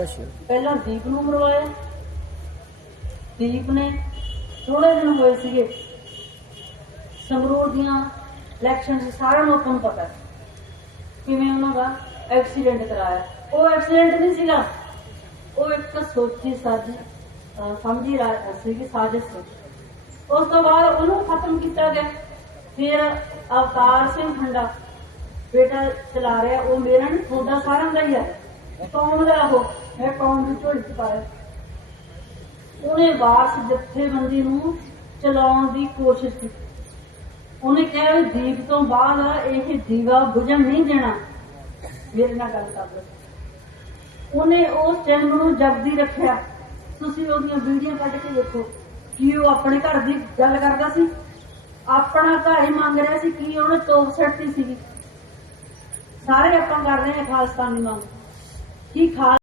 Brush ਪਹਿਲਾਂ ਦੀਪ ਨੂੰ ਮਰਵਾਇਆ ਦੀਪ ਨੇ ਥੋੜੇ ਦਿਨ ਹੋਏ ਸੀਗੇ। ਸੰਗਰੂਰ ਦੀਆਂ ਇਲੈਕਸ਼ਨ ਸਾਰਿਆਂ ਨੂੰ ਆਪਾਂ ਨੂੰ ਪਤਾ ਕਿਵੇਂ ਉਹਨਾਂ ਦਾ ਐਕਸੀਡੈਂਟ ਕਰਾਇਆ। ਉਹ ਐਕਸੀਡੈਂਟ ਨਹੀਂ ਸੀਗਾ। ਉਹ ਇੱਕ ਸੋਚੀ ਸਾਜੀ ਸਮਝੀ ਰਾ- ਸੀਗੀ ਸਾਜ਼ਿਸ਼ ਉਸ ਤੋਂ ਬਾਅਦ ਉਹਨੂੰ ਖਤਮ ਕੀਤਾ ਗਿਆ। ਫਿਰ ਅਵਤਾਰ ਸਿੰਘ ਹੰਡਾ ਬੇਟਾ ਚਲਾ ਰਿਹਾ। ਉਹ ਮੇਰਾ ਨਹੀਂ, ਤੁਹਾਡਾ ਸਾਰਿਆਂ ਦਾ ਹੀ ਹੈ ਕੌਮ ਦਾ ਉਹ? ਮੈਂ ਕੌਮ ਦੀ ਝੋਲੀ ਚ ਪਾਇਆ? ਉਹਨੇ ਵਾਰਸ ਜਥੇਬੰਦੀ ਨੂੰ ਚਲਾਉਣ ਦੀ ਕੋਸ਼ਿਸ਼ ਕੀਤੀ। ਉਹਨੇ ਕਿਹਾ ਵੀ ਦੀਪ ਤੋਂ ਬਾਅਦ ਇਹ ਦੀਵਾ ਬੁਝਣ ਨਹੀਂ ਦੇਣਾ। ਮੇਰੇ ਨਾਲ ਗੱਲ ਕਰ ਲਓ। ਉਹਨੇ ਉਸ ਚਿੰਨ ਨੂੰ ਜਗਦੀ ਰੱਖਿਆ। ਤੁਸੀਂ ਉਹਦੀਆਂ ਵੀਡੀਓ ਕੱਢ ਕੇ ਦੇਖੋ ਕੀ ਉਹ ਆਪਣੇ ਘਰ ਦੀ ਗੱਲ ਕਰਦਾ ਸੀ। ਆਪਣਾ ਘਰ ਹੀ ਮੰਗ ਰਿਹਾ ਸੀ ਕੀ ਉਹਨੇ ਤੋਪ ਸੱਟਤੀ ਸੀਗੀ। ਸਾਰੇ ਆਪਾਂ ਕਰ ਰਹੇ ਹਾਂ ਖਾਲਸਤਾਨੀ ਮੰਗ। ਕੀ ਖਾਲ